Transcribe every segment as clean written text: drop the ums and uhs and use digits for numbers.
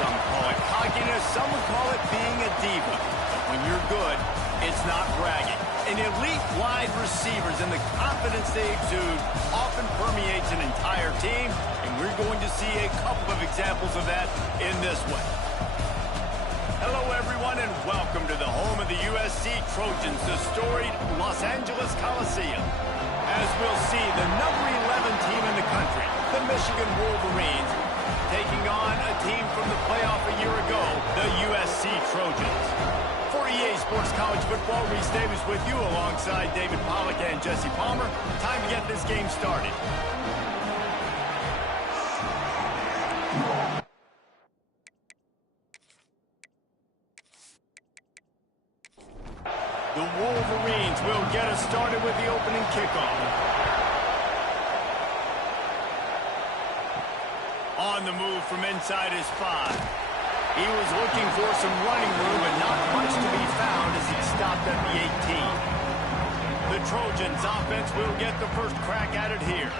some call it cockiness, some would call it being a diva. But when you're good, it's not bragging. An elite wide receivers and the confidence they exude often permeates an entire team, and we're going to see a couple of examples of that in this one. Hello, everyone, and welcome to the home of the USC Trojans, the storied Los Angeles Coliseum. As we'll see, the number 11 team in the country, the Michigan Wolverines, taking on a team from the playoff a year ago, the USC Trojans. For EA Sports College Football, Reese Davis with you alongside David Pollack and Jesse Palmer. Time to get this game started. The Wolverines will get us started with the opening kickoff. On the move from inside his 5. He was looking for some running room and not much to be found as he stopped at the 18. The Trojans offense will get the first crack at it here.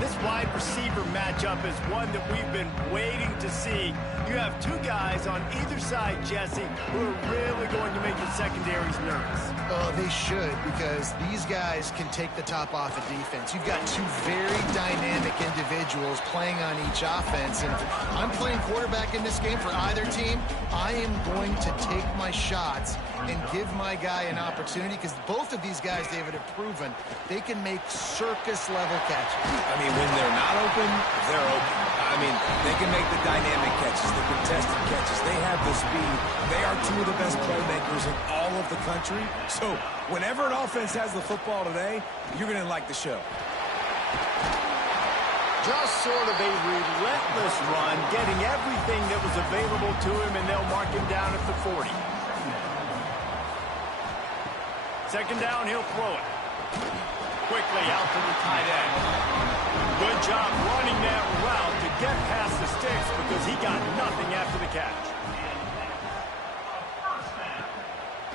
This wide receiver matchup is one that we've been waiting to see. You have two guys on either side, Jesse, who are really going to make the secondaries nervous. Oh, they should, because these guys can take the top off of defense. You've got two very dynamic individuals playing on each offense, and if I'm playing quarterback in this game for either team, I am going to take my shots and give my guy an opportunity, because both of these guys, David, have proven they can make circus-level catches. I mean, when they're not open, they're open. I mean, they can make the dynamic catches, the contested catches. They have the speed. They are two of the best playmakers in all of the country. So whenever an offense has the football today, you're going to like the show. Just sort of a relentless run, getting everything that was available to him, and they'll mark him down at the 40. Second down, he'll throw it. Quickly out to the tight end. Good job running that route to get past the sticks because he got nothing after the catch.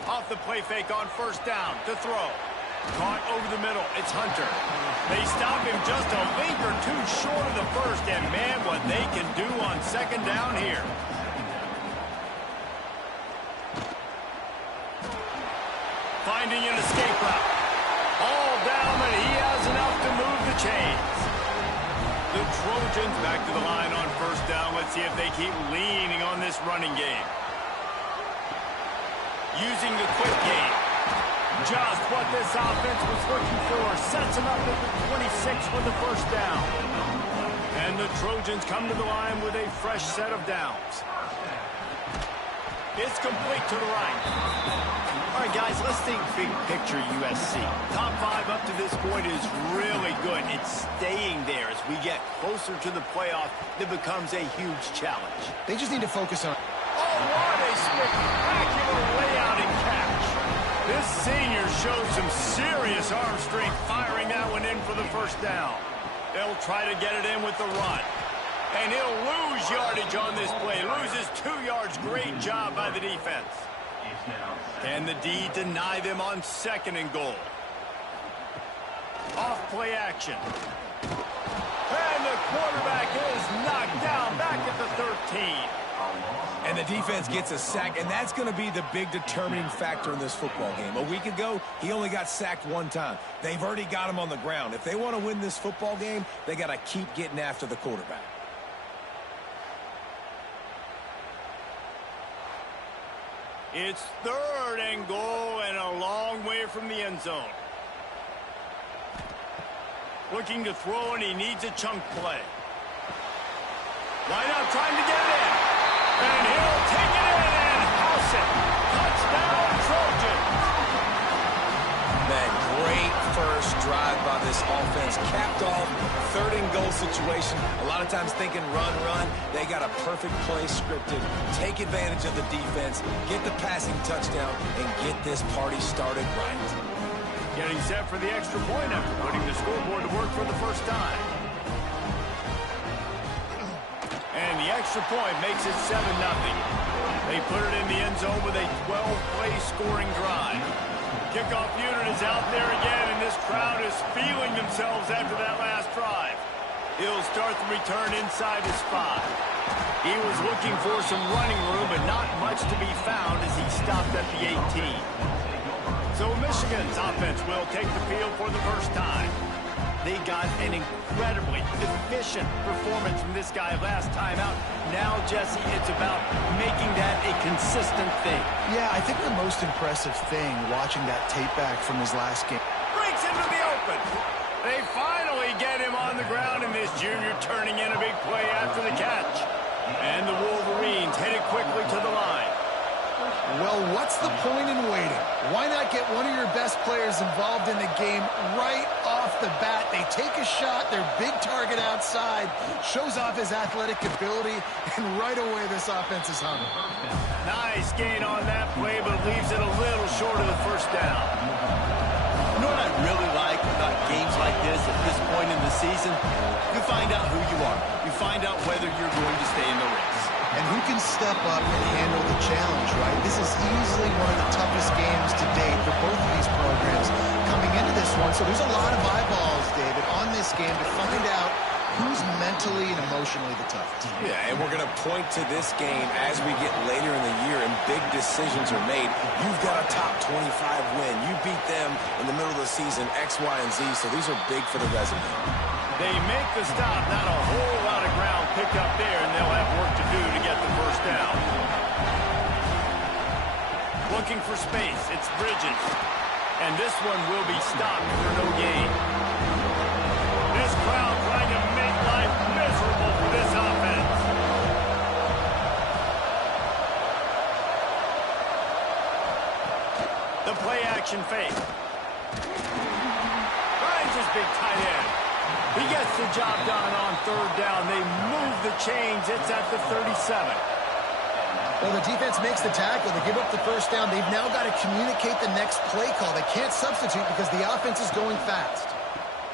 Off the play fake on first down to throw. Caught over the middle. It's Hunter. They stop him just a link or two short of the first, and man, what they can do on second down here. Finding an escape route. All down, but he has enough to move the chains. The Trojans back to the line on first down. Let's see if they keep leaning on this running game. Using the quick game. Just what this offense was looking for. Sets him up at the 26 with the first down. And the Trojans come to the line with a fresh set of downs. It's complete to the right. All right, guys, let's think big picture USC. Top 5 up to this point is really good. It's staying there as we get closer to the playoff. That becomes a huge challenge. They just need to focus on... Oh, what a spectacular layout and catch. This senior shows some serious arm strength firing that one in for the first down. They'll try to get it in with the run. And he'll lose yardage on this play. Loses 2 yards. Great job by the defense. Can the D deny them on second and goal? Off play action. And the quarterback is knocked down back at the 13. And the defense gets a sack, and that's going to be the big determining factor in this football game. A week ago, he only got sacked 1 time. They've already got him on the ground. If they want to win this football game, they got to keep getting after the quarterback. It's third and goal and a long way from the end zone. Looking to throw, and he needs a chunk play. Wide out trying to get it in. And he'll take it in and house it. Touchdown, Trojans. Man, great first drive by this offense. Capped off, third and goal situation. A lot of times thinking run, run. They got a perfect play scripted. Take advantage of the defense, get the passing touchdown, and get this party started right. Getting set for the extra point after putting the scoreboard to work for the first time. And the extra point makes it 7-0. They put it in the end zone with a 12-play scoring drive. Kickoff unit is out there again, and this crowd is feeling themselves after that last drive. He'll start the return inside his 5. He was looking for some running room, but not much to be found as he stopped at the 18. So Michigan's offense will take the field for the first time. They got an incredibly efficient performance from this guy last time out. Now, Jesse, it's about making that a consistent thing. Yeah, I think the most impressive thing watching that tape back from his last game. Breaks into the open. They finally get him on the ground, and this junior turning in a big play after the catch. And the Wolverines headed quickly to the line. Well, what's the point in waiting? Why not get one of your best players involved in the game right off the bat? They take a shot, their big target outside, shows off his athletic ability, and right away this offense is humming. Nice gain on that play, but leaves it a little short of the first down. You know what I really like about games like this at this point in the season? You find out who you are. You find out whether you're going to stay in the race. And who can step up and handle the challenge, right? This is easily one of the toughest games to date for both of these programs coming into this one. So there's a lot of eyeballs, David, on this game to find out who's mentally and emotionally the toughest. Yeah, and we're going to point to this game as we get later in the year and big decisions are made. You've got a top 25 win. You beat them in the middle of the season, X, Y, and Z, so these are big for the resume. They make the stop, not a whole lot of ground picked up there, and they'll have work to do to get the first down. Looking for space, it's Bridges. And this one will be stopped for no gain. This crowd trying to make life miserable for this offense. The play action fake. Finds his big tight end. He gets the job done on third down. They move the chains. It's at the 37. Well, the defense makes the tackle. They give up the first down. They've now got to communicate the next play call. They can't substitute because the offense is going fast.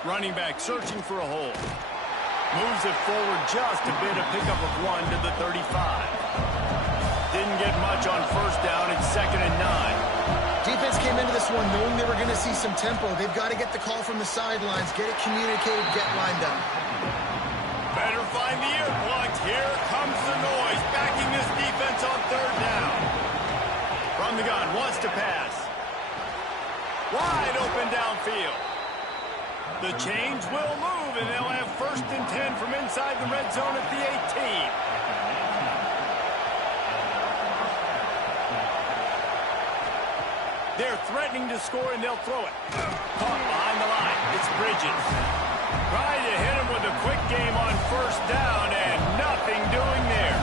Running back searching for a hole. Moves it forward just a bit. A pickup of 1 to the 35. Didn't get much on first down. It's 2nd and 9. Defense came into this one knowing they were going to see some tempo. They've got to get the call from the sidelines, get it communicated, get lined up. Better find the earplugs. Here comes the noise, backing this defense on third down. From the gun, wants to pass. Wide open downfield. The chains will move, and they'll have 1st and 10 from inside the red zone at the 18. They're threatening to score, and they'll throw it. Caught behind the line. It's Bridges. Trying to hit him with a quick game on first down, and nothing doing there.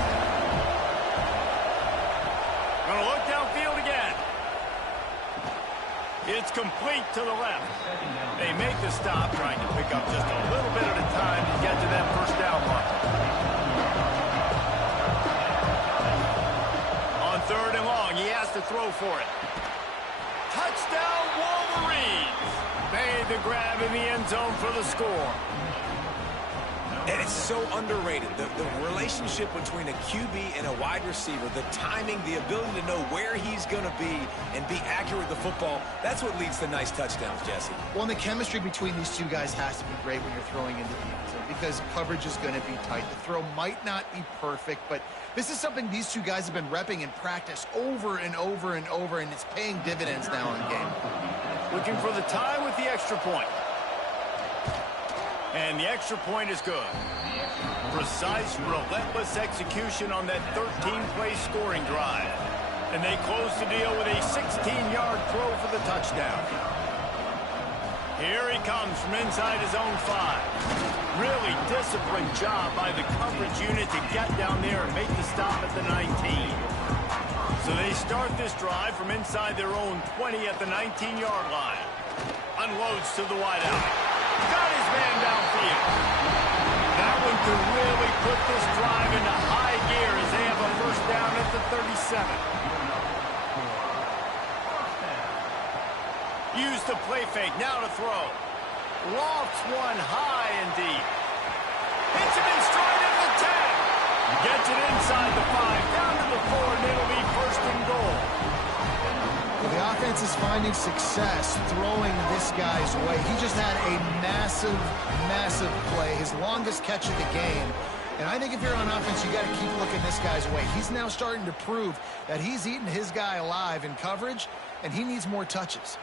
Going to look downfield again. It's complete to the left. They make the stop, trying to pick up just a little bit at a time to get to that first down mark. On third and long, he has to throw for it. Touchdown, Wolverines! Made the grab in the end zone for the score. And it's so underrated. The relationship between a QB and a wide receiver, the timing, the ability to know where he's going to be and be accurate with the football, that's what leads to nice touchdowns, Jesse. Well, and the chemistry between these two guys has to be great when you're throwing into the end zone because coverage is going to be tight. The throw might not be perfect, but this is something these two guys have been repping in practice over and over and over, and it's paying dividends now in game. Looking for the tie with the extra point. And the extra point is good. Precise, relentless execution on that 13-play scoring drive. And they close the deal with a 16-yard throw for the touchdown. Here he comes from inside his own 5. Really disciplined job by the coverage unit to get down there and make the stop at the 19. So they start this drive from inside their own 20 at the 19-yard line. Unloads to the wideout. Got his man downfield. That one could really put this drive into high gear as they have a first down at the 37. Use the play fake, now to throw. Lofts one high and deep. Hits him in stride at the 10. Gets it inside the 5, down to the 4, and it'll be 1st and goal. Well, the offense is finding success throwing this guy's way. He just had a massive, massive play, his longest catch of the game. And I think if you're on offense, you got to keep looking this guy's way. He's now starting to prove that he's eating his guy alive in coverage, and he needs more touches.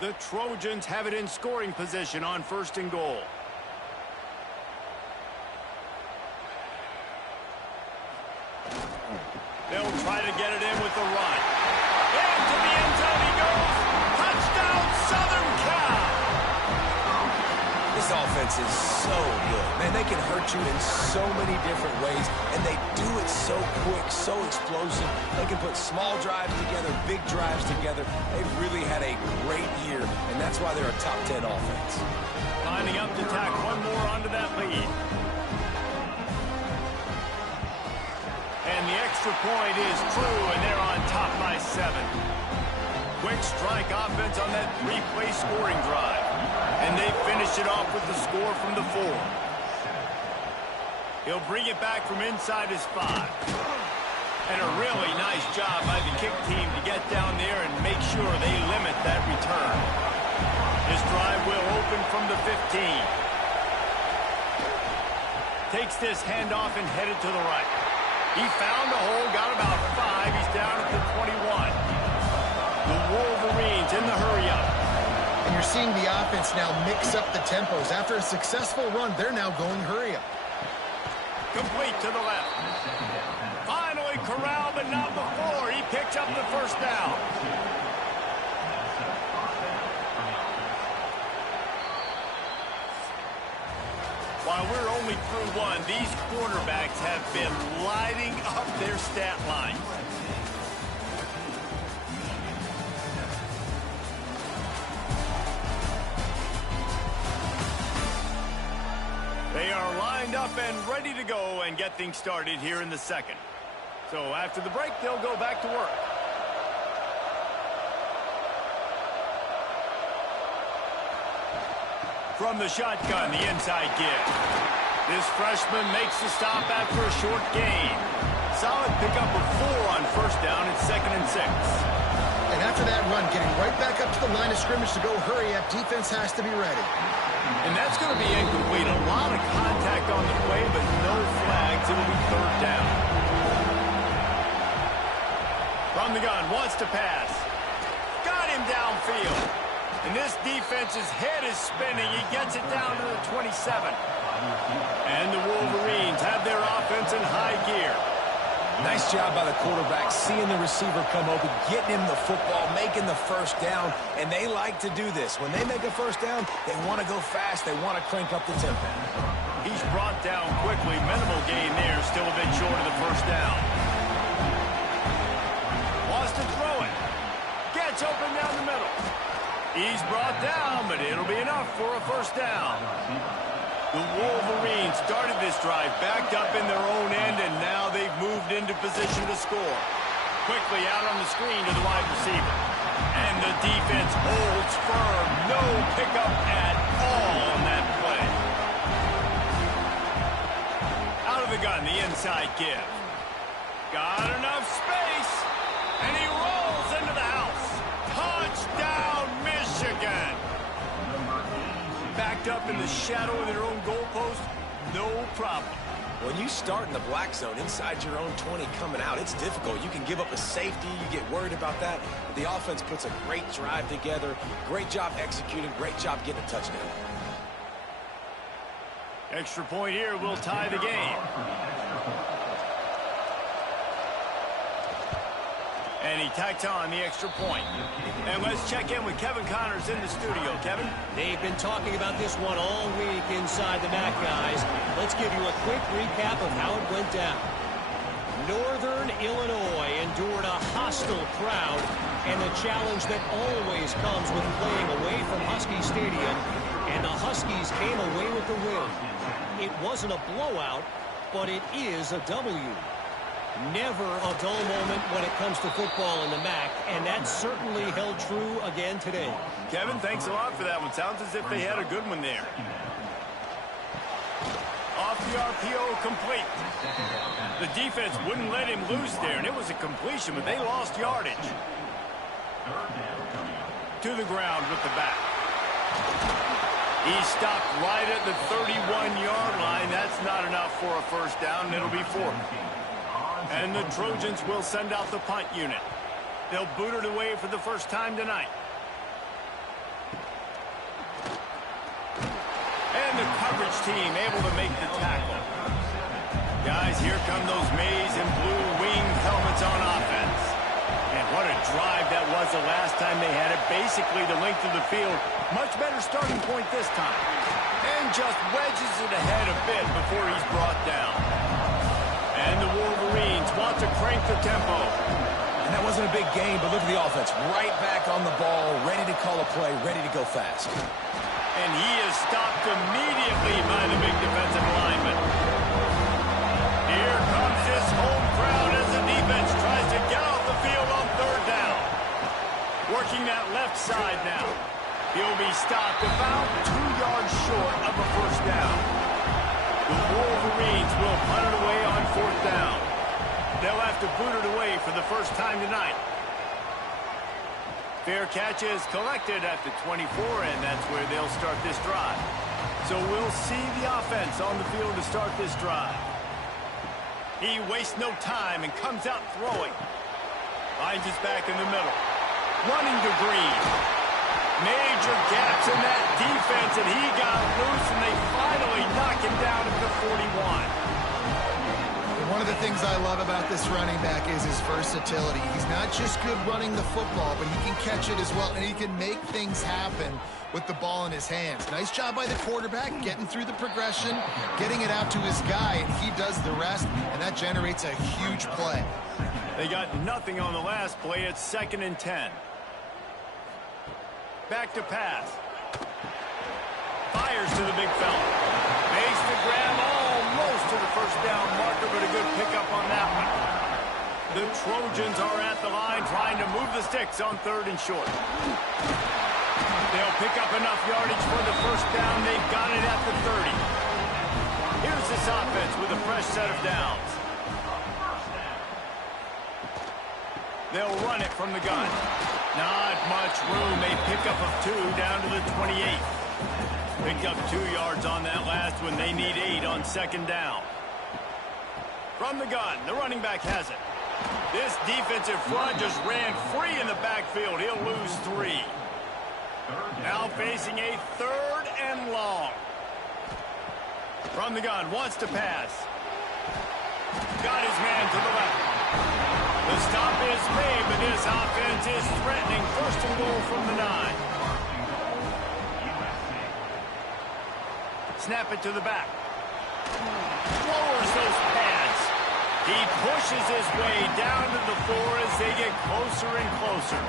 The Trojans have it in scoring position on 1st and goal. They'll try to get it in with the run. Into the end zone he goes. Touchdown, Southern Cal. This offense is so good. Man, they can hurt you in so many different ways, and they do it so quick, so explosive. They can put small drives together, big drives together. They've really had a great year, and that's why they're a top 10 offense. Lining up to tack one more onto that lead. And the extra point is true, and they're on top by 7. Quick strike offense on that 3-play scoring drive. And they finish it off with the score from the 4. He'll bring it back from inside his 5. And a really nice job by the kick team to get down there and make sure they limit that return. His drive will open from the 15. Takes this handoff and headed to the right. He found a hole, got about 5. He's down at the 21. The Wolverines in the hurry-up. And you're seeing the offense now mix up the tempos. After a successful run, they're now going hurry-up. Complete to the left. Finally corralled, but not before. He picks up the 1st down. While we're only through 1, these quarterbacks have been lighting up their stat line. They are lined up and ready to go and get things started here in the 2nd. So after the break, they'll go back to work. From the shotgun, the inside give. This freshman makes the stop after a short gain. Solid pickup of 4 on 1st down. It's 2nd and 6. And after that run, getting right back up to the line of scrimmage to go hurry up, defense has to be ready. And that's going to be incomplete. A lot of contact on the play, but no flags. It'll be 3rd down. From the gun, wants to pass. Got him downfield. And this defense's head is spinning. He gets it down to the 27. And the Wolverines have their offense in high gear. Nice job by the quarterback, seeing the receiver come open, getting him the football, making the 1st down, and they like to do this. When they make a 1st down, they want to go fast. They want to crank up the tempo. He's brought down quickly. Minimal gain there, still a bit short of the 1st down. Wants to throw it. Gets open down the middle. He's brought down, but it'll be enough for a 1st down. The Wolverines started this drive, backed up in their own end, and now they've moved into position to score. Quickly out on the screen to the wide receiver. And the defense holds firm. No pickup at all on that play. Out of the gun, the inside give. Got enough space, and he rolls into the house. Touchdown, Michigan! Backed up in the shadow of their own goalpost, no problem. When you start in the black zone inside your own 20 coming out, it's difficult. You can give up a safety. You get worried about that. But the offense puts a great drive together. Great job executing. Great job getting a touchdown. Extra point here will tie the game. And he tacks on the extra point. And let's check in with Kevin Connors in the studio. Kevin? They've been talking about this one all week inside the MAC, guys. Let's give you a quick recap of how it went down. Northern Illinois endured a hostile crowd and the challenge that always comes with playing away from Husky Stadium, and the Huskies came away with the win. It wasn't a blowout, but it is a W. Never a dull moment when it comes to football in the MAC, and that certainly held true again today. Kevin, thanks a lot for that one. Sounds as if they had a good one there. Off the RPO, complete. The defense wouldn't let him loose there, and it was a completion, but they lost yardage. To to the ground with the back. He stopped right at the 31-yard line. That's not enough for a first down. It'll be 4th. And the Trojans will send out the punt unit. They'll boot it away for the first time tonight. And the coverage team able to make the tackle. Guys, here come those maize and blue wing helmets on offense. And what a drive that was the last time they had it. Basically the length of the field. Much better starting point this time. And just wedges it ahead a bit before he's brought down. And the Wolverines want to crank the tempo. And that wasn't a big game, but look at the offense. Right back on the ball, ready to call a play, ready to go fast. And he is stopped immediately by the big defensive lineman. Here comes this home crowd as the defense tries to get off the field on 3rd down. Working that left side now. He'll be stopped about 2 yards short of a first down. The Wolverines will punt it away on 4th down. They'll have to boot it away for the first time tonight. Fair catch is collected at the 24, and that's where they'll start this drive. So we'll see the offense on the field to start this drive. He wastes no time and comes out throwing. Finds his back in the middle. Running to Green. Major gaps in that defense, and he got loose, and they finally knock him down at the 41. One of the things I love about this running back is his versatility. He's not just good running the football, but he can catch it as well, and he can make things happen with the ball in his hands. Nice job by the quarterback, getting through the progression, getting it out to his guy, and he does the rest, and that generates a huge play. They got nothing on the last play. It's 2nd and 10. Back to pass. Fires to the big fella. Makes the grab almost to the first down marker, but a good pickup on that one. The Trojans are at the line trying to move the sticks on 3rd and short. They'll pick up enough yardage for the first down. They've got it at the 30. Here's this offense with a fresh set of downs. They'll run it from the gun. Not much room. They pick up of 2 down to the 28. Picked up 2 yards on that last one. They need 8 on 2nd down. From the gun, the running back has it. This defensive front just ran free in the backfield. He'll lose 3. Now facing a 3rd and long. From the gun, wants to pass. Got his man to the left. The stop is made, but this offense is threatening. 1st and goal from the 9. Snap it to the back. Lowers those pads. He pushes his way down to the 4 as they get closer and closer.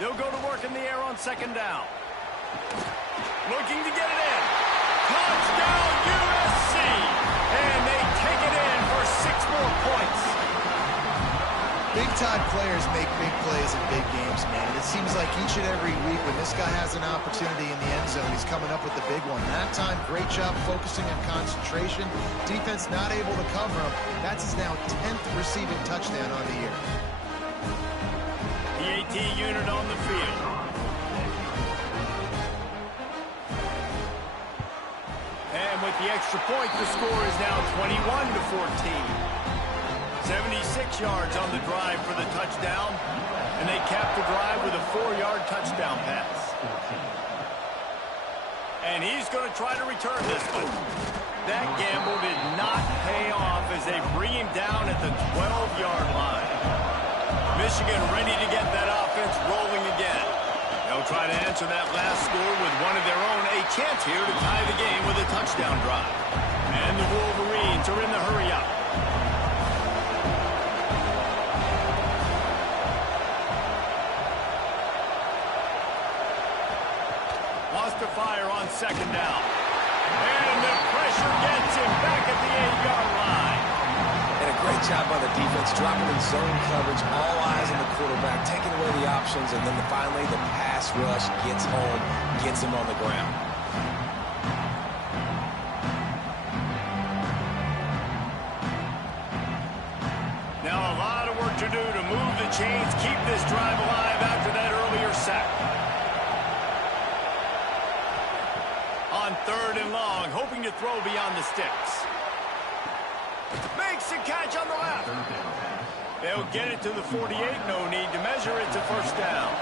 They'll go to work in the air on 2nd down. Looking to get it in. Touchdown, USC! And they take it in for 6 more points. Big-time players make big plays in big games, man. It seems like each and every week when this guy has an opportunity in the end zone, he's coming up with the big one. That time, great job focusing on concentration. Defense not able to cover him. That's his now 10th receiving touchdown on the year. The AT unit on the field. And with the extra point, the score is now 21-14. 76 yards on the drive for the touchdown, and they capped the drive with a 4-yard touchdown pass. And he's going to try to return this one. That gamble did not pay off as they bring him down at the 12-yard line. Michigan ready to get that offense rolling again. They'll try to answer that last score with one of their own. A chance here to tie the game with a touchdown drive. And the Wolverines are in the hurry-up. To fire on 2nd down. And the pressure gets him back at the 8-yard line. And a great job by the defense, dropping in zone coverage, all eyes on the quarterback, taking away the options, and then finally the pass rush gets home, gets him on the ground. Now a lot of to do to move the chains, keep this drive alive after that earlier sack. On 3rd and long, hoping to throw beyond the sticks. Makes a catch on the left. They'll get it to the 48. No need to measure it to first down.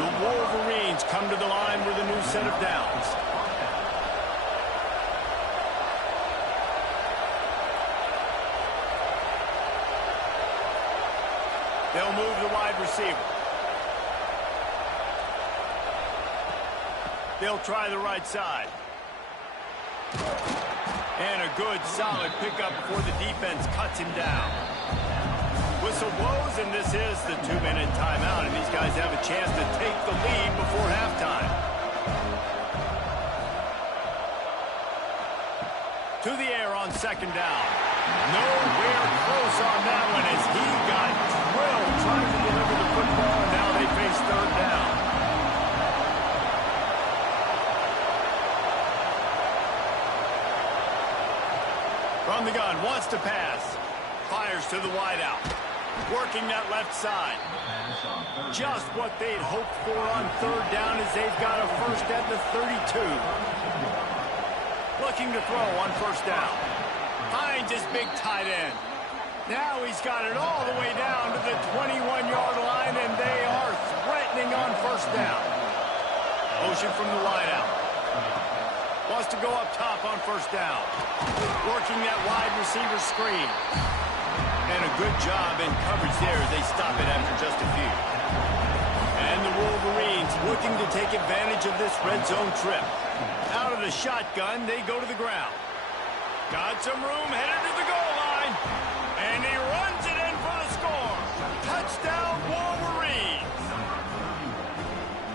The Wolverines come to the line with a new set of downs. They'll move the wide receiver. They'll try the right side. And a good, solid pickup before the defense cuts him down. Whistle blows, and this is the 2-minute timeout, and these guys have a chance to take the lead before halftime. To the air on 2nd down. Nowhere close on that one as he got drilled trying to deliver the football, and now they face 3rd down. From the gun, wants to pass. Fires to the wideout. Working that left side. Just what they'd hoped for on 3rd down as they've got a first at the 32. Looking to throw on 1st down. Finds his big tight end. Now he's got it all the way down to the 21-yard line, and they are threatening on 1st down. Motion from the wideout. Wants to go up top on 1st down. Working that wide receiver screen. And a good job in coverage there as they stop it after just a few. And the Wolverines looking to take advantage of this red zone trip. Out of the shotgun, they go to the ground. Got some room, headed to the goal line. And he runs it in for the score. Touchdown, Wolverines.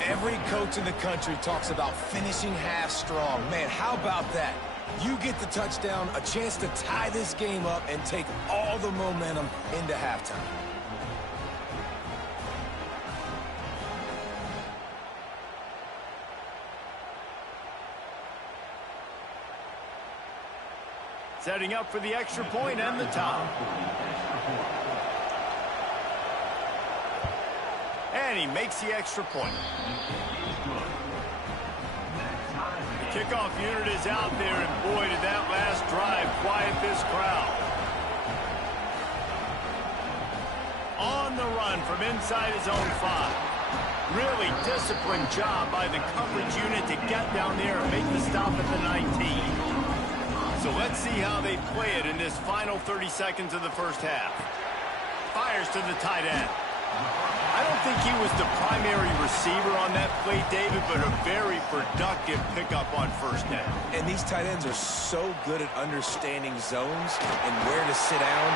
Every coach in the country talks about finishing half strong. Man, how about that? You get the touchdown, a chance to tie this game up and take all the momentum into halftime. Setting up for the extra point and the top. And he makes the extra point. The kickoff unit is out there, and boy, did that last drive quiet this crowd. On the run from inside his own 5. Really disciplined job by the coverage unit to get down there and make the stop at the 19. So let's see how they play it in this final 30 seconds of the first half. Fires to the tight end. I don't think he was the primary receiver on that play, David, but a very productive pickup on 1st down. And these tight ends are so good at understanding zones and where to sit down.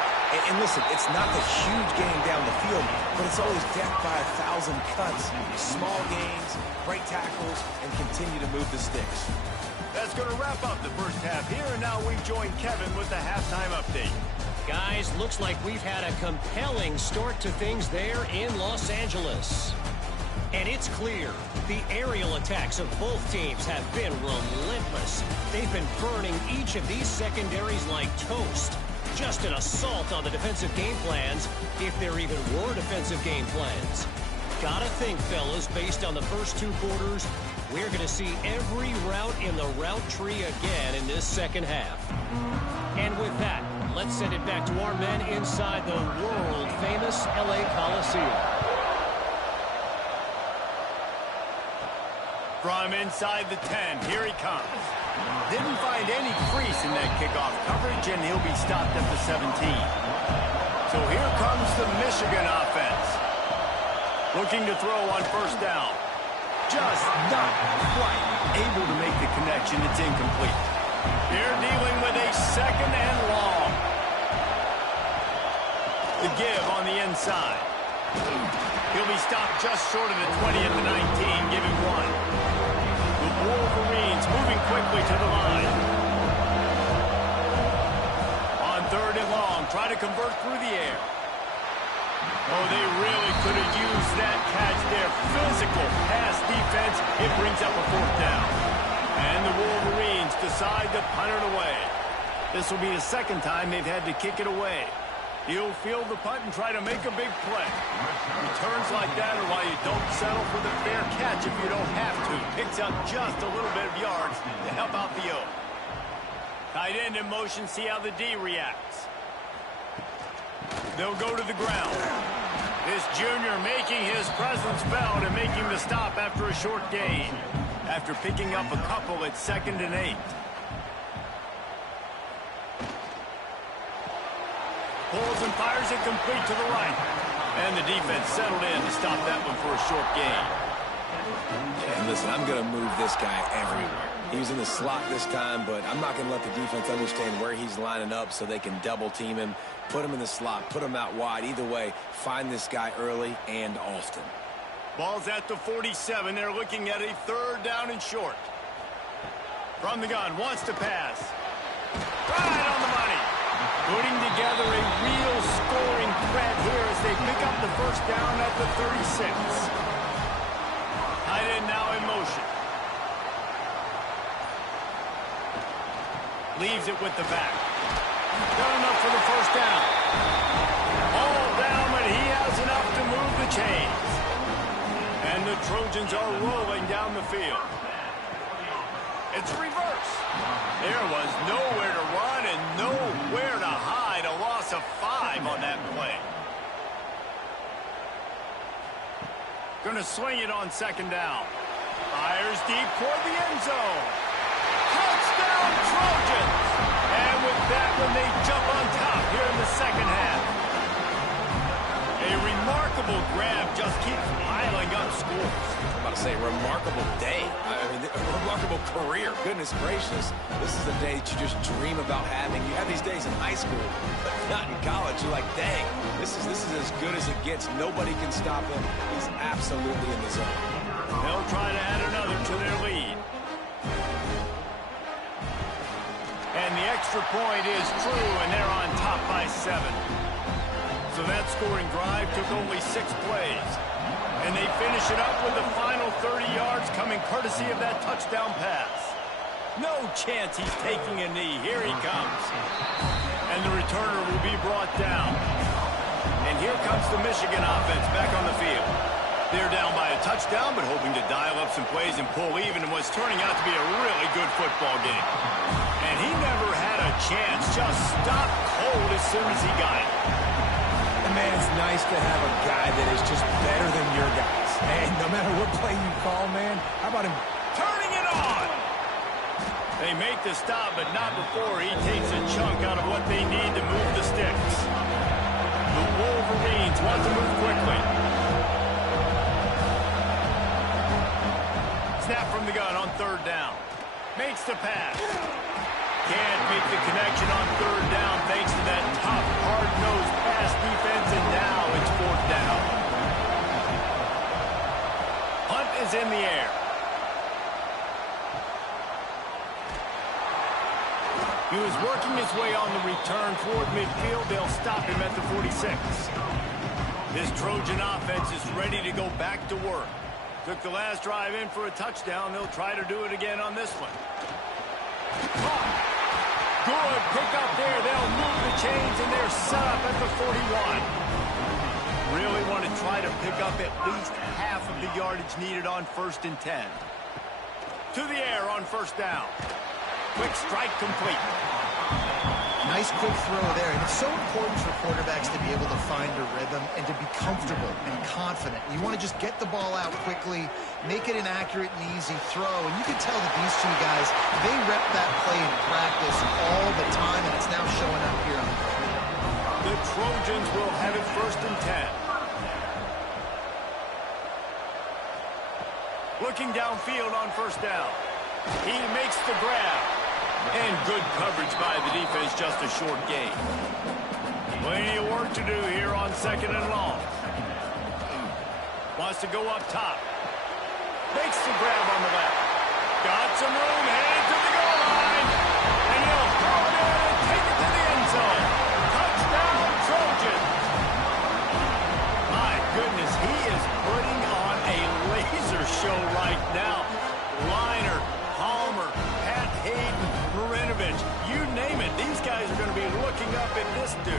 And listen, it's not the huge game down the field, but it's always death by 1,000 cuts, small gains, break tackles, and continue to move the sticks. That's going to wrap up the first half here, and now we join Kevin with the halftime update. Guys, looks like we've had a compelling start to things there in Los Angeles. And it's clear, the aerial attacks of both teams have been relentless. They've been burning each of these secondaries like toast. Just an assault on the defensive game plans, if there even were defensive game plans. Gotta think, fellas, based on the first 2 quarters, we're going to see every route in the route tree again in this second half. And with that, let's send it back to our men inside the world-famous LA Coliseum. From inside the 10, here he comes. Didn't find any crease in that kickoff coverage, and he'll be stopped at the 17. So here comes the Michigan offense. Looking to throw on 1st down. Just not quite able to make the connection. It's incomplete. They're dealing with a 2nd and long. The give on the inside. He'll be stopped just short of the 20 at the 19, giving 1. The Wolverines moving quickly to the line. On 3rd and long, try to convert through the air. Oh, they really could have used that catch there. Physical pass defense. It brings up a 4th down. And the Wolverines decide to punt it away. This will be the 2nd time they've had to kick it away. He'll field the punt and try to make a big play. Returns like that are why you don't settle for the fair catch if you don't have to. Picks up just a little bit of yards to help out the O. Tight end in motion, see how the D reacts. They'll go to the ground. This junior making his presence felt and making the stop after a short gain. After picking up a couple at 2nd and 8. Pulls and fires it complete to the right. And the defense settled in to stop that one for a short gain. Yeah, and listen, I'm going to move this guy everywhere. He was in the slot this time, but I'm not going to let the defense understand where he's lining up so they can double team him, put him in the slot, put him out wide. Either way, find this guy early and often. Ball's at the 47. They're looking at a 3rd down and short. From the gun, wants to pass. Right on the money. Putting together a real scoring threat here as they pick up the 1st down at the 36. Tight end now in motion. Leaves it with the back. Done enough for the 1st down. All down, but he has enough to move the chains. And the Trojans are rolling down the field. It's reverse. There was nowhere to run and nowhere to hide. A loss of 5 on that play. Gonna swing it on 2nd down. Fires deep toward the end zone. Touchdown Trojans! And with that one, they jump on top here in the 2nd half. A remarkable grab just keeps piling up scores. I'm about to say, remarkable day. I mean, a remarkable career. Goodness gracious. This is a day that you just dream about having. You have these days in high school, but not in college. You're like, dang, this is as good as it gets. Nobody can stop him. He's absolutely in the zone. They'll try to add another to their lead. And the extra point is true, and they're on top by 7. So that scoring drive took only 6 plays. And they finish it up with the final 30 yards coming courtesy of that touchdown pass. No chance he's taking a knee. Here he comes. And the returner will be brought down. And here comes the Michigan offense back on the field. They're down by a touchdown, but hoping to dial up some plays and pull even in what's turning out to be a really good football game. And he never had a chance. Just stopped cold as soon as he got it. Man, it's nice to have a guy that is just better than your guys. And no matter what play you call, man, how about him turning it on? They make the stop, but not before he takes a chunk out of what they need to move the sticks. The Wolverines want to move quickly. Snap from the gun on 3rd down. Makes the pass. Can't make the connection on 3rd down thanks to that tough, hard-nosed pass defense, and now it's 4th down. Hunt is in the air. He was working his way on the return toward midfield. They'll stop him at the 46. This Trojan offense is ready to go back to work. Took the last drive in for a touchdown. They'll try to do it again on this one. Good pick up there. They'll move the chains, and they're set up at the 41. Really want to try to pick up at least half of the yardage needed on 1st and 10. To the air on 1st down. Quick strike complete. Nice quick throw there. And it's so important for quarterbacks to be able to find a rhythm and to be comfortable and confident. You want to just get the ball out quickly, make it an accurate and easy throw. And you can tell that these 2 guys, they rep that play in practice all the time, and it's now showing up here on the field. The Trojans will have it 1st and 10. Looking downfield on 1st down. He makes the grab. And good coverage by the defense, just a short gain. Plenty of work to do here on 2nd and long. Wants to go up top. Makes the grab on the left. Got some room, headed to the goal line. And he'll throw it in and take it to the end zone. Touchdown, Trojans. My goodness, he is putting on a laser show right now. Liner, Palmer, Pat Hayden, Marinovich, you name it. These guys are going to be looking up at this dude.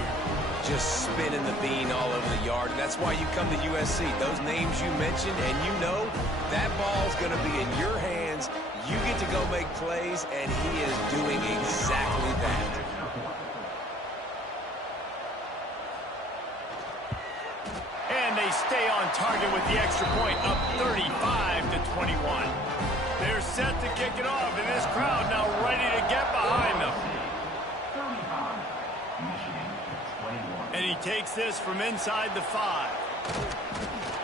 just spinning the bean all over the yard. And that's why you come to USC. Those names you mentioned, and you know that ball's going to be in your hands. You get to go make plays, and he is doing exactly that. And they stay on target with the extra point, up 35-21. They're set to kick it off, and this crowd now ready to get behind them. And he takes this from inside the 5.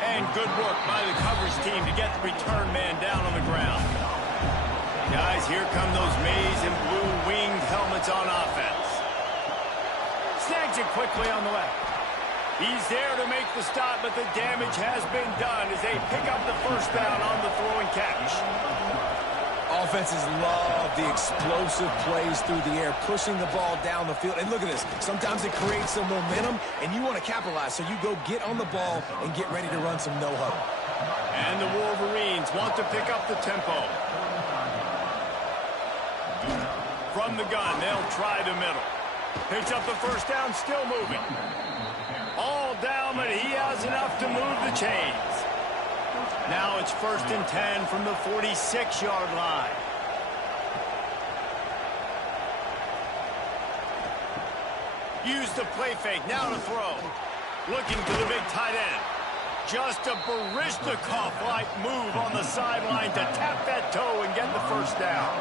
And good work by the coverage team to get the return man down on the ground. Guys, here come those maize and blue winged helmets on offense. Snags it quickly on the left. He's there to make the stop, but the damage has been done as they pick up the first down on the throw and catch. Offenses love the explosive plays through the air, pushing the ball down the field. And look at this. Sometimes it creates some momentum, and you want to capitalize. So you go get on the ball and get ready to run some no-huddle. And the Wolverines want to pick up the tempo. From the gun, they'll try the middle. Picks up the first down, still moving. All down, but he has enough to move the chains. Now it's 1st and 10 from the 46-yard line. Use the play fake, now to throw. Looking to the big tight end. Just a Barishnikov-like move on the sideline to tap that toe and get the first down.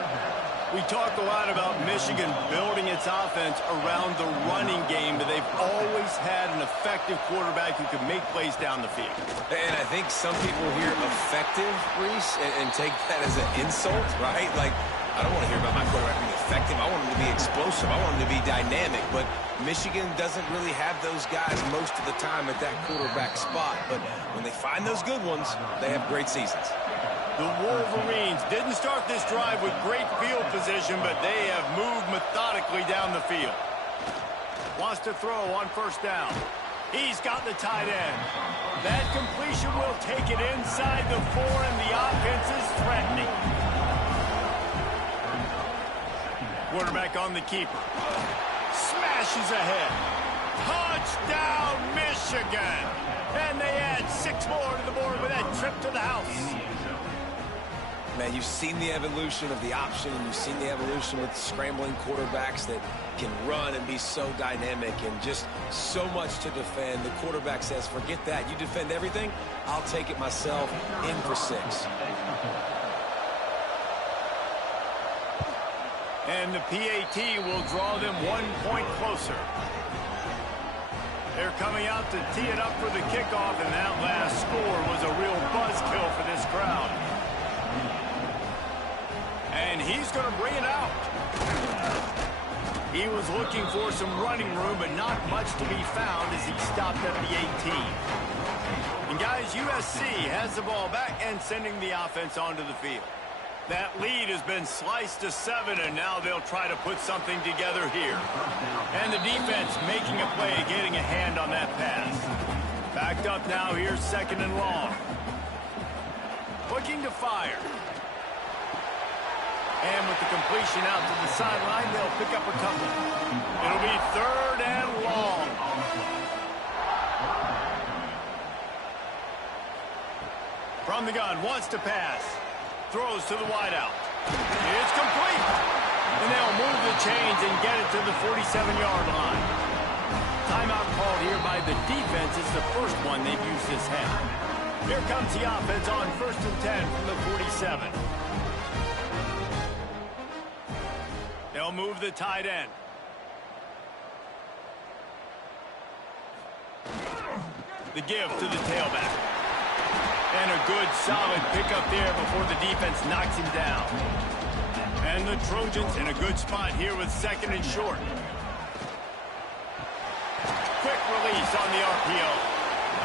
We talked a lot about Michigan building its offense around the running game, but they've always had an effective quarterback who can make plays down the field. And I think some people hear effective, Reese, and take that as an insult, right? Like, I don't want to hear about my quarterback being effective. I want him to be explosive. I want him to be dynamic. But Michigan doesn't really have those guys most of the time at that quarterback spot. But when they find those good ones, they have great seasons. The Wolverines didn't start this drive with great field position, but they have moved methodically down the field. Wants to throw on first down. He's got the tight end. That completion will take it inside the 4, and the offense is threatening. Quarterback on the keeper. Smashes ahead. Touchdown, Michigan! And they add 6 more to the board with that trip to the house. Man, you've seen the evolution of the option, and you've seen the evolution with scrambling quarterbacks that can run and be so dynamic and just so much to defend. The quarterback says, forget that. You defend everything, I'll take it myself. In for 6. And the PAT will draw them 1 point closer. They're coming out to tee it up for the kickoff, and that last score was a real buzzkill for this crowd. And he's going to bring it out. He was looking for some running room, but not much to be found as he stopped at the 18. And guys, USC has the ball back and sending the offense onto the field. That lead has been sliced to 7, and now they'll try to put something together here. And the defense making a play, getting a hand on that pass. Backed up now, here's 2nd and long. Looking to fire. And with the completion out to the sideline, they'll pick up a couple. It'll be 3rd and long. From the gun, wants to pass. Throws to the wideout. It's complete. And they'll move the chains and get it to the 47-yard line. Timeout called here by the defense. It's the first one they've used this half. Here comes the offense on 1st and 10 from the 47. They'll move the tight end. The give to the tailback. And a good, solid pickup there before the defense knocks him down. And the Trojans in a good spot here with 2nd and short. Quick release on the RPO.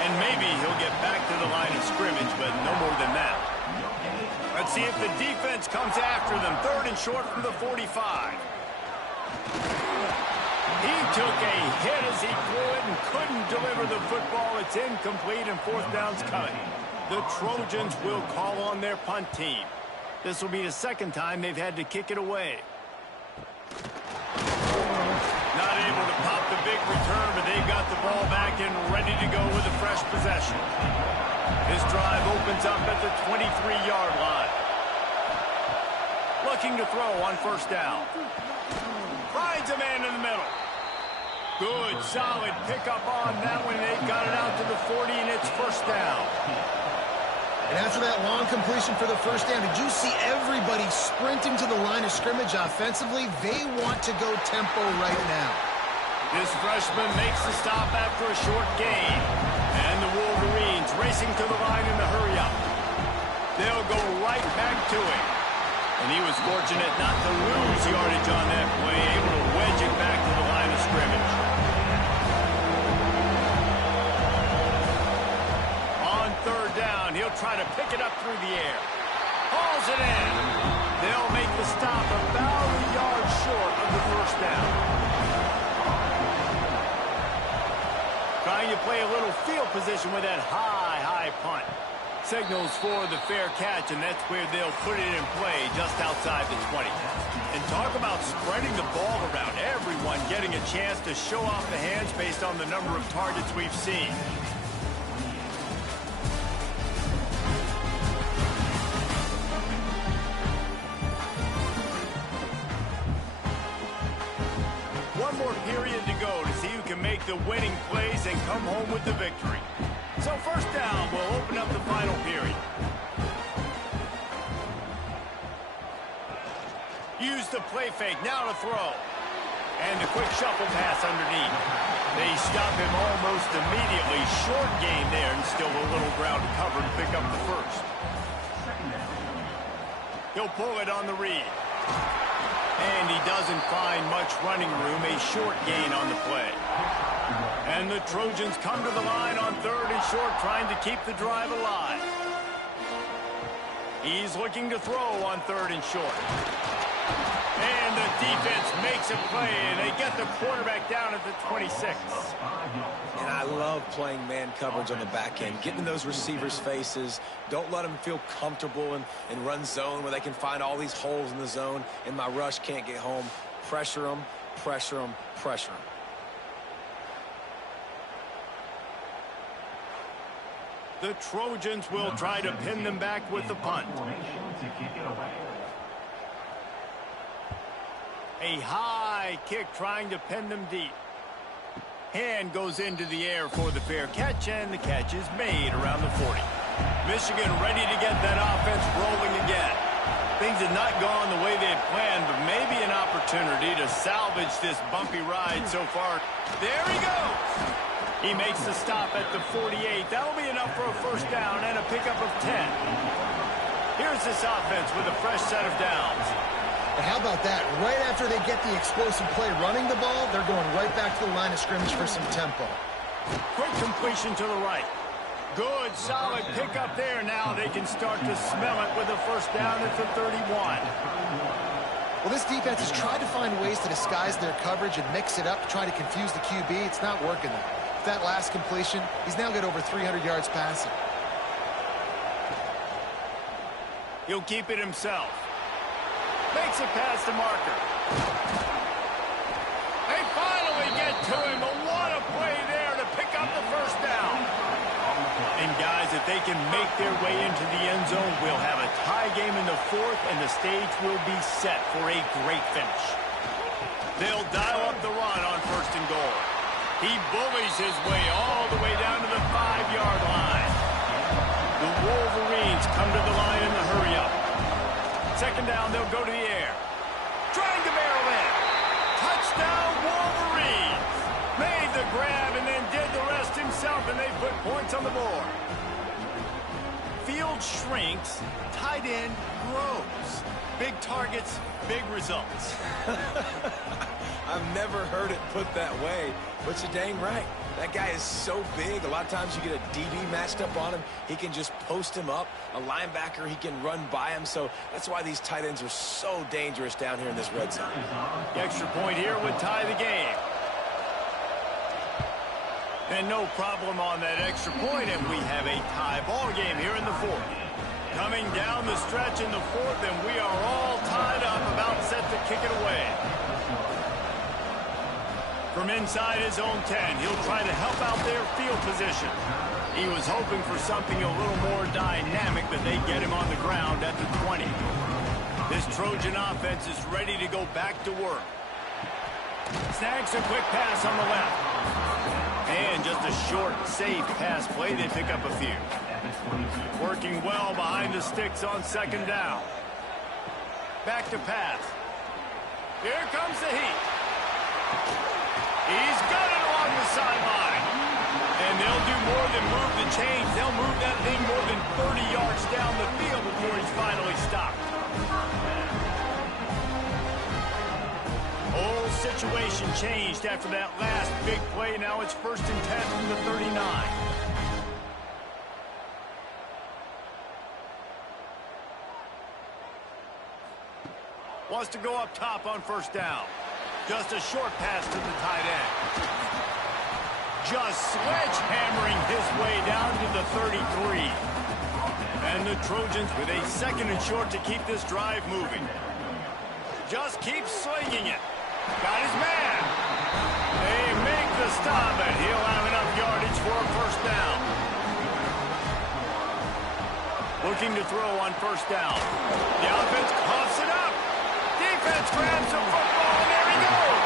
And maybe he'll get back to the line of scrimmage, but no more than that. Let's see if the defense comes after them. 3rd and short from the 45. He took a hit as he threw it and couldn't deliver the football. It's incomplete, and 4th down's coming. The Trojans will call on their punt team. This will be the 2nd time they've had to kick it away. Not able to pop the big return, but they've got the ball back and ready to go with a fresh possession. This drive opens up at the 23-yard line. Looking to throw on first down. Finds a man in the middle. Good, solid pickup on that one. They've got it out to the 40, and it's first down. And after that long completion for the first down, did you see everybody sprinting to the line of scrimmage offensively? They want to go tempo right now. This freshman makes the stop after a short gain. And the Wolverines racing to the line in the hurry-up. They'll go right back to it. And he was fortunate not to lose yardage on that play, able to wedge it back to the line of scrimmage. On third down, he'll try to pick it up through the air. Hauls it in. They'll make the stop about a yard short of the first down. Trying to play a little field position with that high punt. Signals for the fair catch, and that's where they'll put it in play just outside the 20. And talk about spreading the ball around. Everyone getting a chance to show off the hands based on the number of targets we've seen. One more period to go to see who can make the winning plays and come home with the victory. So first down will open up the final period. Use the play fake, now to throw. And the quick shuffle pass underneath. They stop him almost immediately. Short gain there, and still a little ground to cover to pick up the first. He'll pull it on the read. And he doesn't find much running room. A short gain on the play. And the Trojans come to the line on third and short, trying to keep the drive alive. He's looking to throw on third and short. And the defense makes a play, and they get the quarterback down at the 26. And I love playing man coverage on the back end, getting in those receivers' faces. Don't let them feel comfortable in run zone where they can find all these holes in the zone, and my rush can't get home. Pressure them, pressure them, pressure them. The Trojans will try to pin them back with the punt. A high kick trying to pin them deep. Hand goes into the air for the fair catch, and the catch is made around the 40. Michigan ready to get that offense rolling again. Things had not gone the way they had planned, but maybe an opportunity to salvage this bumpy ride so far. There he goes. He makes the stop at the 48. That'll be enough for a first down and a pickup of 10. Here's this offense with a fresh set of downs. And how about that? Right after they get the explosive play running the ball, they're going right back to the line of scrimmage for some tempo. Quick completion to the right. Good, solid pickup there. Now they can start to smell it with a first down at the 31. Well, this defense has tried to find ways to disguise their coverage and mix it up, trying to confuse the QB. It's not working. That last completion, he's now got over 300 yards passing. He'll keep it himself. Makes it past the marker. They finally get to him, but what a play there to pick up the first down. And guys, if they can make their way into the end zone, we'll have a tie game in the fourth, and the stage will be set for a great finish. They'll dial up the run on first and goal. He bullies his way all the way down to the 5-yard line. The Wolverines come to the line in the hurry-up. Second down, they'll go to the air. Trying to barrel in. Touchdown, Wolverines. Made the grab and then did the rest himself, and they put points on the board. Field shrinks, tight end grows. Big targets, big results. I've never heard it put that way, but you're dang right. That guy is so big. A lot of times you get a DB matched up on him. He can just post him up. A linebacker, he can run by him. So that's why these tight ends are so dangerous down here in this red zone. The extra point here would tie the game. And no problem on that extra point, and we have a tie ball game here in the fourth. Coming down the stretch in the fourth, and we are all tied up, about set to kick it away. From inside his own 10, he'll try to help out their field position. He was hoping for something a little more dynamic, but they get him on the ground at the 20. This Trojan offense is ready to go back to work. Snags a quick pass on the left. And just a short, safe pass play. They pick up a few. Working well behind the sticks on second down. Back to pass. Here comes the heat. He's got it along the sideline. And they'll do more than move the chains. They'll move that thing more than 30 yards down the field before he's finally stopped. Whole situation changed after that last big play. Now it's 1st and 10 from the 39. Wants to go up top on 1st down. Just a short pass to the tight end. Just sledgehammering his way down to the 33. And the Trojans with a 2nd and short to keep this drive moving. Just keeps slinging it. Got his man. They make the stop, and he'll have enough yardage for a 1st down. Looking to throw on 1st down. The offense coughs it up. Defense grabs the football, and there he goes.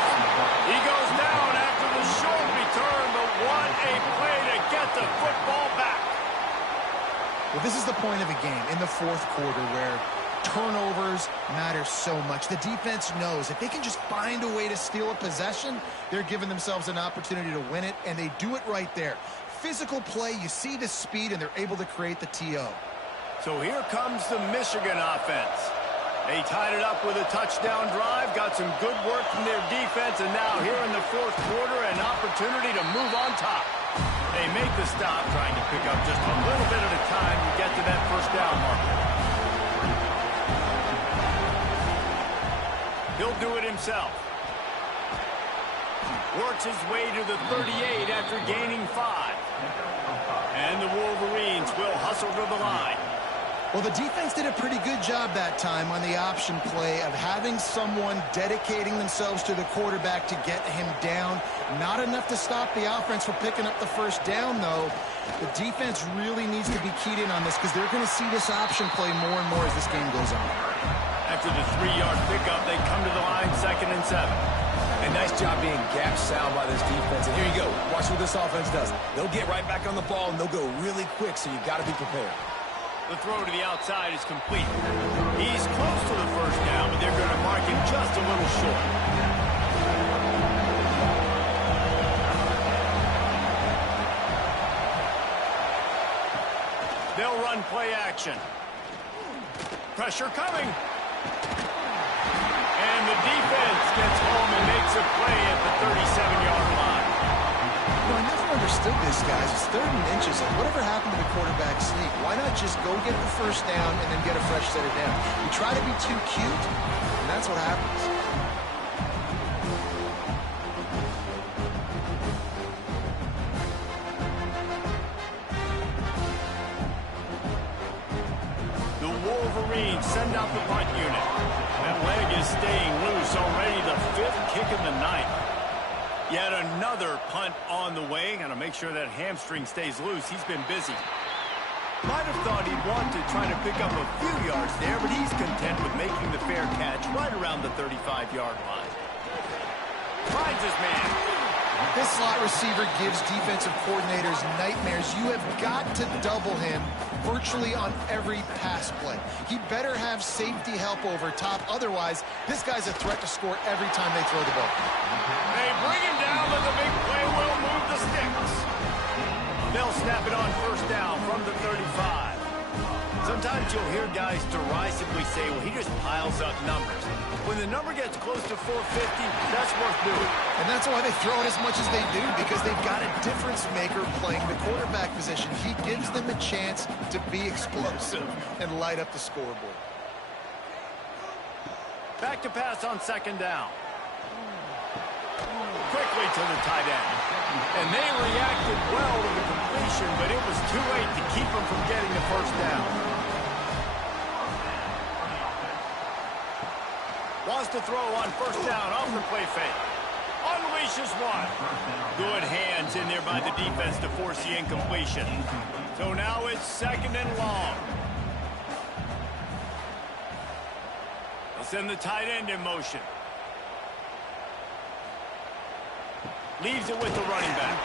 He goes down after the short return, but what a play to get the football back. Well, this is the point of a game in the 4th quarter where turnovers matter so much. The defense knows if they can just find a way to steal a possession, they're giving themselves an opportunity to win it, and they do it right there. Physical play, you see the speed, and they're able to create the TO. So here comes the Michigan offense. They tied it up with a touchdown drive, got some good work from their defense, and now here in the 4th quarter, an opportunity to move on top. They make the stop, trying to pick up just a little bit at a time to get to that 1st down marker. He'll do it himself. Works his way to the 38 after gaining 5. And the Wolverines will hustle to the line. Well, the defense did a pretty good job that time on the option play of having someone dedicating themselves to the quarterback to get him down. Not enough to stop the offense from picking up the 1st down, though. The defense really needs to be keyed in on this because they're going to see this option play more and more as this game goes on. After the 3-yard pickup, they come to the line 2nd and 7. And nice job being gap sound by this defense. And here you go. Watch what this offense does. They'll get right back on the ball, and they'll go really quick, so you got to be prepared. The throw to the outside is complete. He's close to the 1st down, but they're going to mark him just a little short. They'll run play action. Pressure coming. And the defense gets home and makes a play at the 37-yard line. I never understood this, guys. It's 3rd and inches. Like, whatever happened to the quarterback sneak? Why not just go get the 1st down and then get a fresh set of down? You try to be too cute, and that's what happens. The Wolverines send out the punt unit. That leg is staying loose already, the 5th kick of the night. Yet another punt on the way. Got to make sure that hamstring stays loose. He's been busy. Might have thought he'd want to try to pick up a few yards there, but he's content with making the fair catch right around the 35-yard line. Finds his man. This slot receiver gives defensive coordinators nightmares. You have got to double him virtually on every pass play. He better have safety help over top. Otherwise, this guy's a threat to score every time they throw the ball. They bring him down, but the big play will move the sticks. They'll snap it on 1st down from the 35. Sometimes you'll hear guys derisively say, well, he just piles up numbers. When the number gets close to 450, that's worth doing. And that's why they throw it as much as they do, because they've got a difference maker playing the quarterback position. He gives them a chance to be explosive and light up the scoreboard. Back to pass on 2nd down. Quickly to the tight end. And they reacted well to the completion, but it was too late to keep them from getting the 1st down. Wants to throw on 1st down off the play fake. On unleashes one. Good hands in there by the defense to force the incompletion. So now it's 2nd and long. They'll send the tight end in motion. Leaves it with the running back.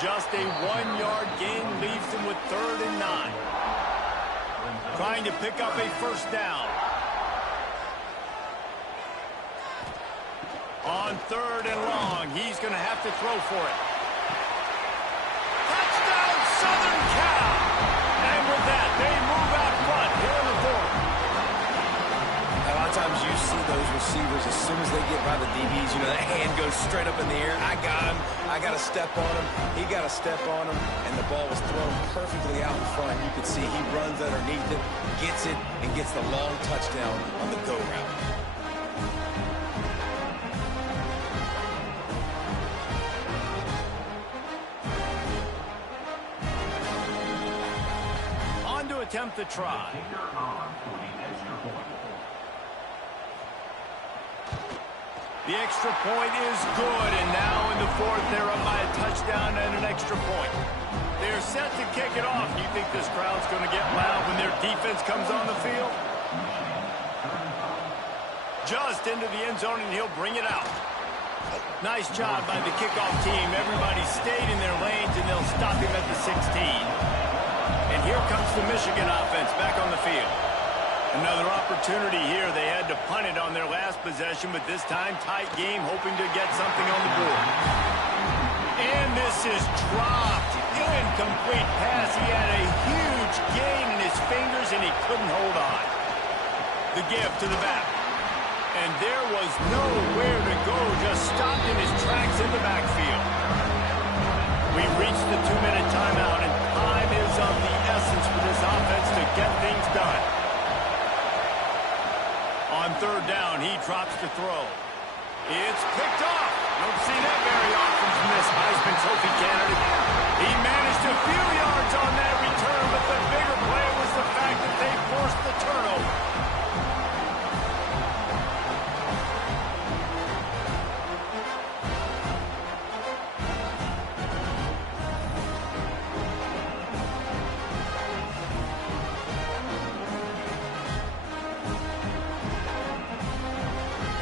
Just a 1-yard gain leaves him with 3rd and 9. Trying to pick up a first down. On 3rd and long, he's going to have to throw for it. Touchdown, Southern Cal! And with that, they move out front here in the 4th. A lot of times you see those receivers, as soon as they get by the DBs, you know, that hand goes straight up in the air. I got him. I got to step on him. He got to step on him. And the ball was thrown perfectly out in front. You can see he runs underneath it, gets it, and gets the long touchdown on the go route. On to attempt the try. The extra point is good, and now in the 4th, they're up by a touchdown and an extra point. They're set to kick it off. You think this crowd's going to get loud when their defense comes on the field? Just into the end zone, and he'll bring it out. Nice job by the kickoff team. Everybody stayed in their lanes, and they'll stop him at the 16. And here comes the Michigan offense back on the field. Another opportunity here. They had to punt it on their last possession, but this time tight game, hoping to get something on the board. And this is dropped. Incomplete pass. He had a huge gain in his fingers, and he couldn't hold on. The give to the back. And there was nowhere to go. Just stopped in his tracks in the backfield. We've reached the 2-minute timeout, and time is of the essence for this offense to get things done. On 3rd down, he drops to throw. It's picked off. Don't see that very often from this Heisman Trophy candidate. He managed a few yards on that return, but the bigger play was the fact that they forced the turnover.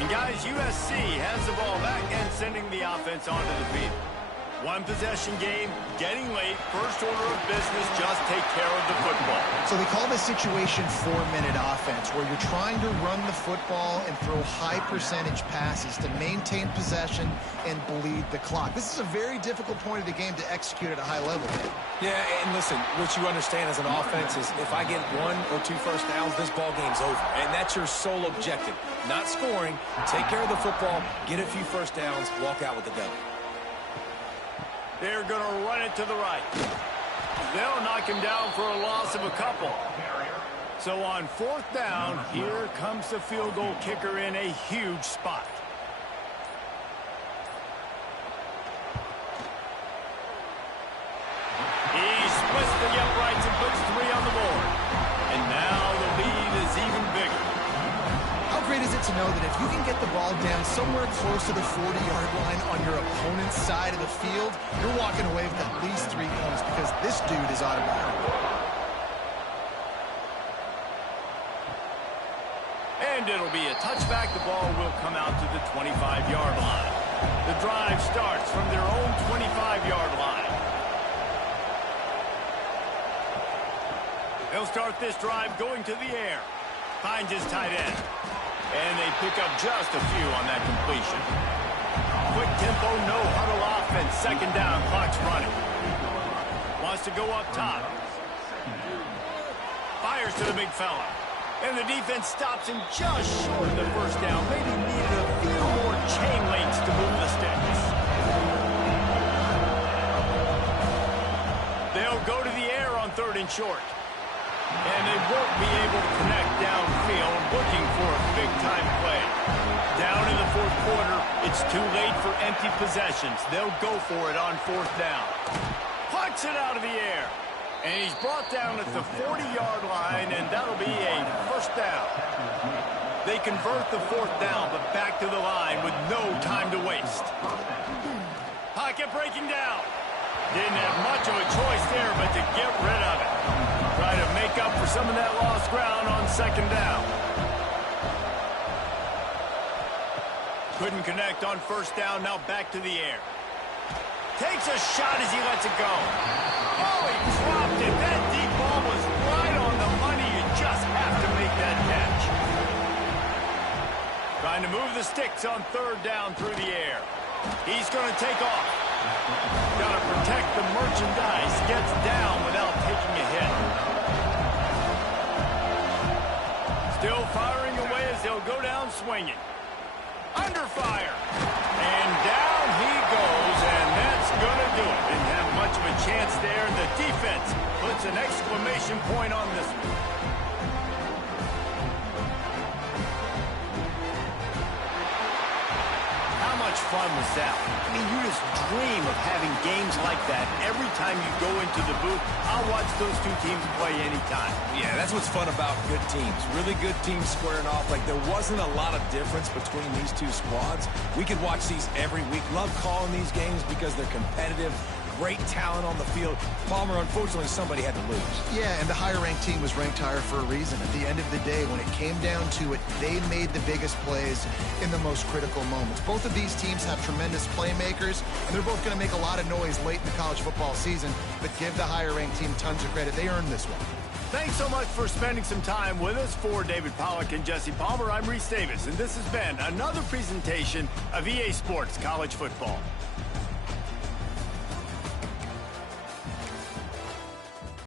Guys, USC has the ball back and sending the offense onto the field. 1-possession game, getting late, first order of business, just take care of the football. So they call this situation 4-minute offense, where you're trying to run the football and throw high percentage passes to maintain possession and bleed the clock. This is a very difficult point of the game to execute at a high level. Yeah, and listen, what you understand as an offense is if I get 1 or 2 first downs, this ball game's over. And that's your sole objective. Not scoring, take care of the football, get a few first downs, walk out with the W. They're going to run it to the right. They'll knock him down for a loss of a couple. So on 4th down, here comes the field goal kicker in a huge spot. He splits the uprights and puts 3 on the board. And now the lead is even bigger. How great is it to know that if you can get the ball down somewhere close to the 40-yard line on your opponent's side of the field, you're walking away with at least 3 points because this dude is automatic. And it'll be a touchback. The ball will come out to the 25-yard line. The drive starts from their own 25-yard line. They'll start this drive going to the air. Finds his tight end. And they pick up just a few on that completion. Quick tempo, no huddle offense. 2nd down, clock's running. Wants to go up top. Fires to the big fella. And the defense stops him just short of the first down. Maybe needed a few more chain links to move the sticks. They'll go to the air on 3rd and short. And they won't be able to connect downfield, looking for a big-time play. Down in the 4th quarter, it's too late for empty possessions. They'll go for it on 4th down. Pucks it out of the air. And he's brought down at the 40-yard line, and that'll be a first down. They convert the 4th down, but back to the line with no time to waste. Pocket breaking down. Didn't have much of a choice there, but to get rid of it. Try to make up for some of that lost ground on 2nd down. Couldn't connect on 1st down, now back to the air. Takes a shot as he lets it go. Oh, he dropped it. That deep ball was right on the money. You just have to make that catch. Trying to move the sticks on 3rd down through the air. He's going to take off. Got to protect the merchandise. Gets down without taking a hit. Still firing away as they'll go down swinging. Under fire. And down he goes, and that's going to do it. Didn't have much of a chance there. The defense puts an exclamation point on this one. How much fun was that? I mean, you just dream of having games like that every time you go into the booth. I'll watch those two teams play anytime. Yeah, that's what's fun about good teams. Really good teams squaring off. Like, there wasn't a lot of difference between these two squads. We could watch these every week. Love calling these games because they're competitive. Great talent on the field. Palmer, unfortunately, somebody had to lose. Yeah, and the higher-ranked team was ranked higher for a reason. At the end of the day, when it came down to it, they made the biggest plays in the most critical moments. Both of these teams have tremendous playmakers, and they're both going to make a lot of noise late in the college football season, but give the higher-ranked team tons of credit. They earned this one. Thanks so much for spending some time with us. For David Pollack and Jesse Palmer, I'm Reese Davis, and this has been another presentation of EA Sports College Football.